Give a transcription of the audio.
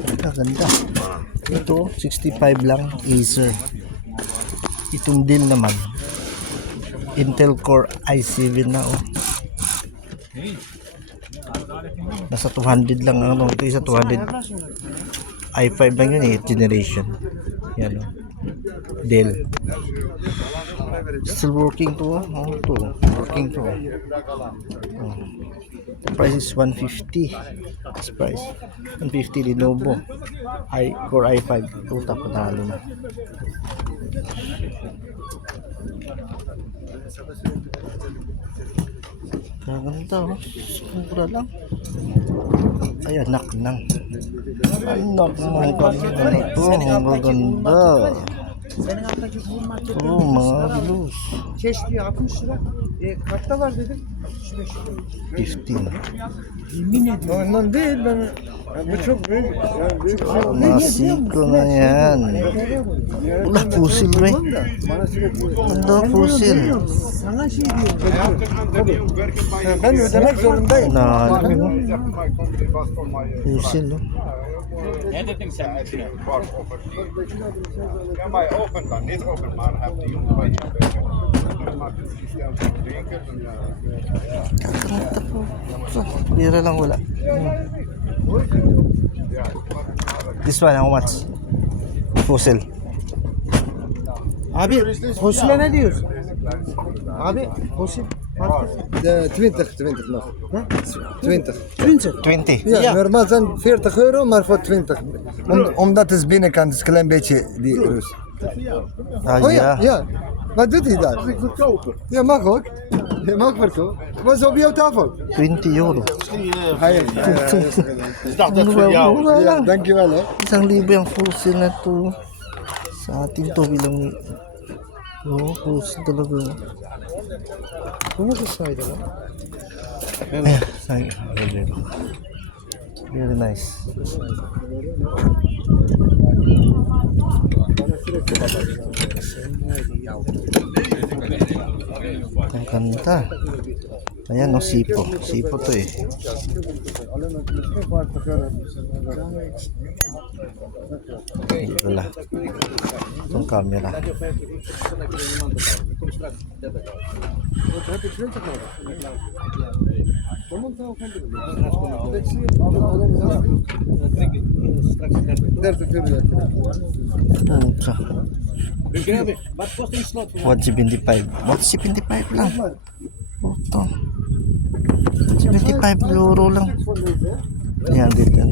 Ganda. Ito, 65 lang, Acer. Itong deal naman, Intel Core i7 na oh. Nasa 200 lang ang ano. Ito isa 200 i5 lang yun eh, 8th generation. Yan oh. Dell. Still working to oh. Oh, to. Working to oh. The price is 150. This price 150 Lenovo Core i5. Tuta panalo na. Ganda oh. Mura lang. Ay anak nang. Anak nang ganda to. Ang ganda. Senin hattaki market Oh marvelous. keş diyor 60 lira. Kartta var dedim. 15. Yemin ediyorum. Ondan değil ben. Bu çok büyük. Yani büyük. Masiko na yan. Wala pusil rin. Bana sürekli. Ganda pusil. Sana şey diyor. Ben ödemek zorundayım. Na pusil no. Ne dedin sen içine? Ja, maar open dan. Niet open, maar heb die jongen bij je. Maak het systeem drinken. Kakanta po. Bira lang wala. This one how much? Pusil. Abi fosile ne diyorsun? Abi fosil. 20 nog. 20. 20. Ja, normaal zijn 40 euro, maar voor 20. Omdat het binnenkant is een klein beetje die rust. Ah Oh ja, ja. ja. Wat doet hij daar? Ja, mag ook. Je mag verkopen. Wat is op jouw tafel? 20 euro. Ik dacht dat voor jou. Mura Ja, lang. dankjewel hè. 1,000 yung pusil na to. Sa atin to bilang pusil talaga. Bu nasıl saydı lan? Ayan, sayang. Very nice. Ang ganda. Ayan no, sipo. Sipo to eh. Wala. Itong camera. Bak posting slot. 175. 175 lang. Ito. 75 euro lang. 300 yan.